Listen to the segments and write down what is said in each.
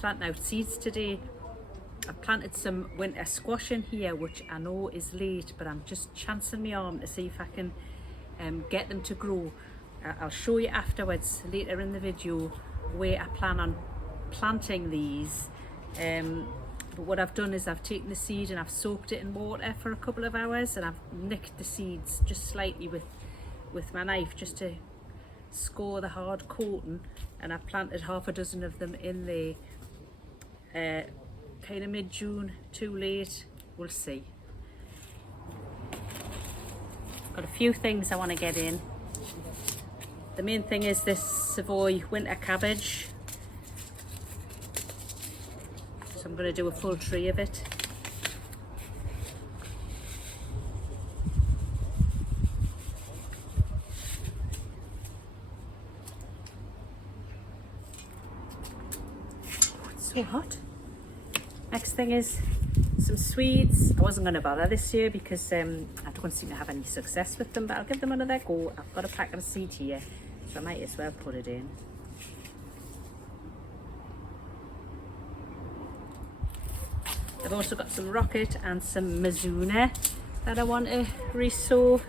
planting out seeds today. I've planted some winter squash in here, which I know is late, but I'm just chancing my arm to see if I can get them to grow. I'll show you afterwards, later in the video, where I plan on planting these. But what I've done is I've taken the seed and I've soaked it in water for a couple of hours, and I've nicked the seeds just slightly with my knife just to score the hard coating, and I've planted half a dozen of them in there. Kind of mid-June, too late, we'll see. Got a few things I want to get in. The main thing is this Savoy winter cabbage. So I'm going to do a full tree of it. Oh, it's so hot. Next thing is some Swedes. I wasn't going to bother this year because I don't seem to have any success with them, but I'll give them another go. I've got a packet of seed here, so I might as well put it in. I've also got some rocket and some Mizuna that I want to resow.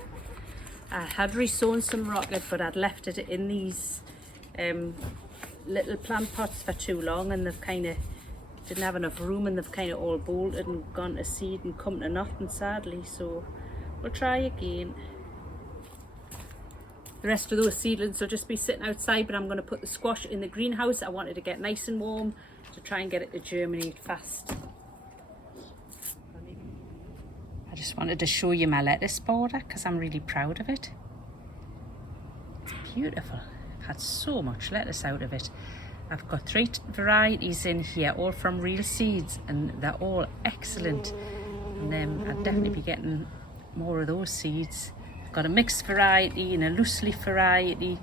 I had resown some rocket, but I'd left it in these little plant pots for too long, and they've kind of didn't have enough room, and they've kind of all bolted and gone to seed and come to nothing, sadly. So we'll try again. The rest of those seedlings will just be sitting outside, but I'm going to put the squash in the greenhouse. I wanted to get nice and warm to try and get it to germinate fast. I just wanted to show you my lettuce border because I'm really proud of it. It's beautiful. I've had so much lettuce out of it. I've got 3 varieties in here, all from real seeds, and they're all excellent. And I'll definitely be getting more of those seeds. I've got a mixed variety and a loose leaf variety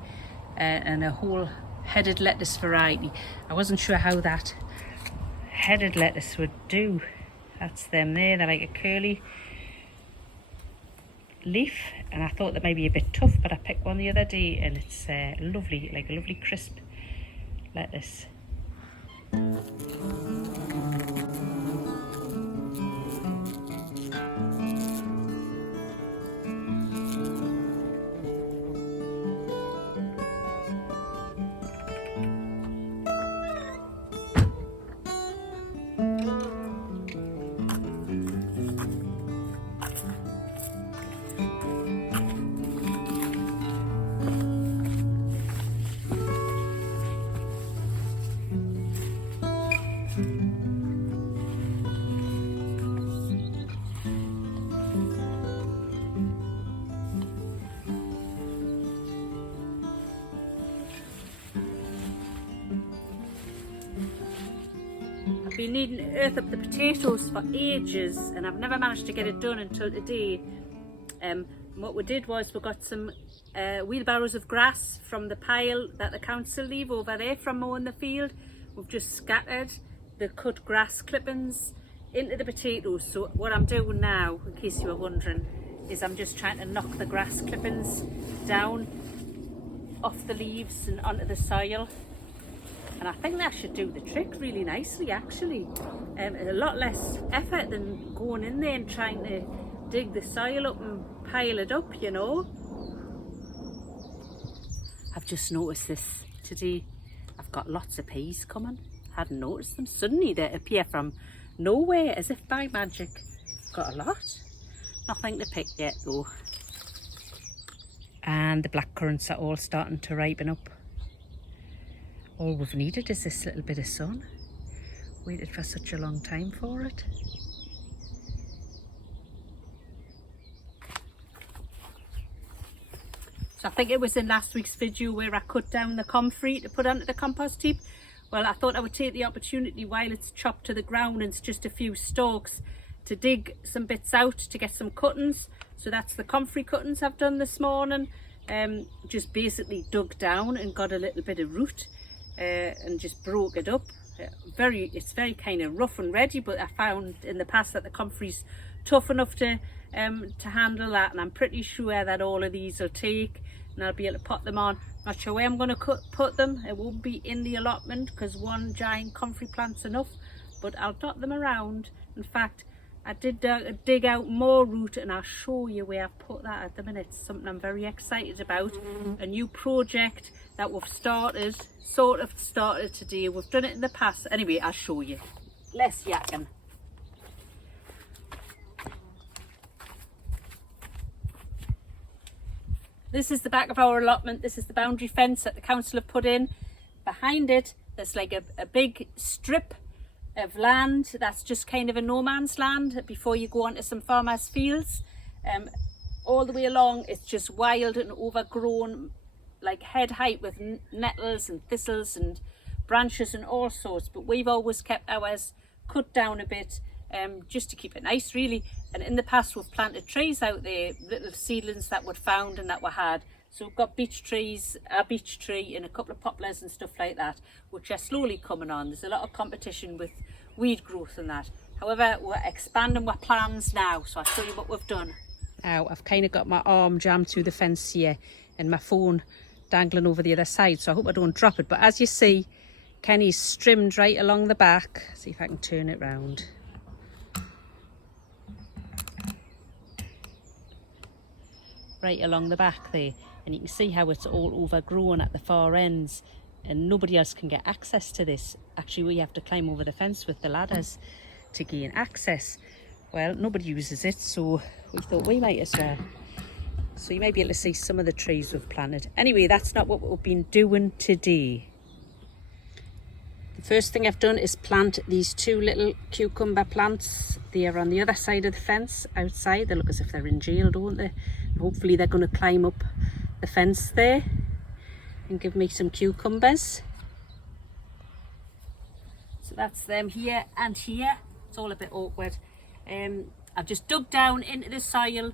and a whole headed lettuce variety. I wasn't sure how that headed lettuce would do. That's them there, they're like a curly leaf, and I thought that might be a bit tough, but I picked one the other day and it's lovely, like a lovely crisp lettuce. Been needing to earth up the potatoes for ages, and I've never managed to get it done until today. What we did was we got some wheelbarrows of grass from the pile that the council leave over there from mowing the field. We've just scattered the cut grass clippings into the potatoes. So what I'm doing now, in case you were wondering, is I'm just trying to knock the grass clippings down off the leaves and onto the soil. And I think that should do the trick really nicely, actually. A lot less effort than going in there and trying to dig the soil up and pile it up, you know. I've just noticed this today. I've got lots of peas coming. I hadn't noticed them. Suddenly they appear from nowhere, as if by magic. Got a lot. Nothing to pick yet though. And the blackcurrants are all starting to ripen up. All we've needed is this little bit of sun. Waited for such a long time for it. So I think it was in last week's video where I cut down the comfrey to put onto the compost heap. Well, I thought I would take the opportunity while it's chopped to the ground and it's just a few stalks to dig some bits out to get some cuttings. So that's the comfrey cuttings I've done this morning. Just basically dug down and got a little bit of root. And just broke it up. It's very kind of rough and ready, but I found in the past that the comfrey's tough enough to handle that, and I'm pretty sure that all of these will take, and I'll be able to put them on Not sure where I'm going to put them. It won't be in the allotment because one giant comfrey plant's enough, but I'll dot them around. In fact, I did dig out more root, and I'll show you where I've put that at the minute. It's something I'm very excited about. A new project that we've sort of started today. We've done it in the past. Anyway, I'll show you. Less yakking. This is the back of our allotment. This is the boundary fence that the council have put in. Behind it, there's like a big strip of land that's just kind of a no man's land before you go onto some farmers' fields. All the way along, it's just wild and overgrown, like head height, with nettles and thistles and branches and all sorts. But we've always kept ours cut down a bit, just to keep it nice, really. And in the past, we've planted trees out there, little seedlings that were found and that were had. So we've got beech trees, a beech tree and a couple of poplars and stuff like that, which are slowly coming on. There's a lot of competition with weed growth and that. However, we're expanding our plans now, so I'll show you what we've done. Now, I've kind of got my arm jammed through the fence here and my phone dangling over the other side, so I hope I don't drop it. But as you see, Kenny's trimmed right along the back. See if I can turn it round. Right along the back there, and you can see how it's all overgrown at the far ends, and nobody else can get access to this. Actually, we have to climb over the fence with the ladders to gain access. Well, nobody uses it, so we thought we might as well. So you may be able to see some of the trees we've planted. Anyway, that's not what we've been doing today. The first thing I've done is plant these two little cucumber plants. They are on the other side of the fence outside. They look as if they're in jail, don't they? Hopefully they're going to climb up the fence there and give me some cucumbers. So that's them here and here. It's all a bit awkward. I've just dug down into the soil,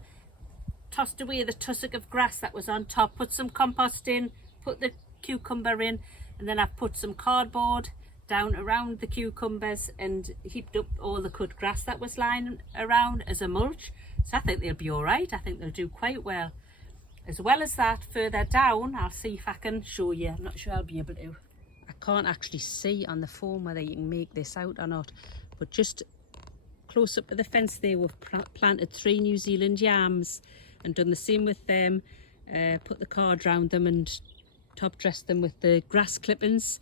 tossed away the tussock of grass that was on top, put some compost in, put the cucumber in, and then I've put some cardboard down around the cucumbers and heaped up all the cut grass that was lying around as a mulch. So I think they'll be all right. I think they'll do quite well. As well as that, further down, I'll see if I can show you. I'm not sure I'll be able to. I can't actually see on the phone whether you can make this out or not, but just close up to the fence there, we've planted 3 New Zealand yams and done the same with them. Put the card round them and top dressed them with the grass clippings.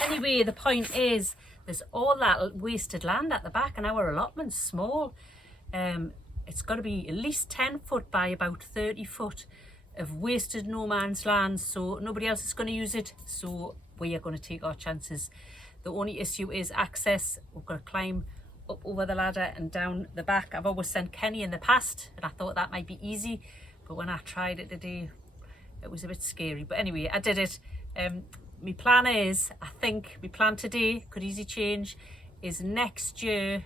Anyway, the point is, there's all that wasted land at the back and our allotment's small. It's got to be at least 10 foot by about 30 foot of wasted no man's land, so nobody else is going to use it, so we are going to take our chances. The only issue is access. We've got to climb up over the ladder and down the back. I've always sent Kenny in the past and I thought that might be easy, but when I tried it today, it was a bit scary. But anyway, I did it. My plan is, I think, my plan today, could easily change, is next year,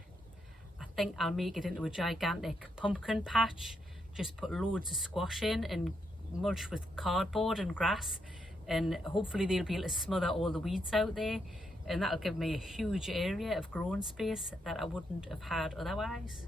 I think I'll make it into a gigantic pumpkin patch. Just put loads of squash in and mulch with cardboard and grass, and hopefully they'll be able to smother all the weeds out there, and that'll give me a huge area of growing space that I wouldn't have had otherwise.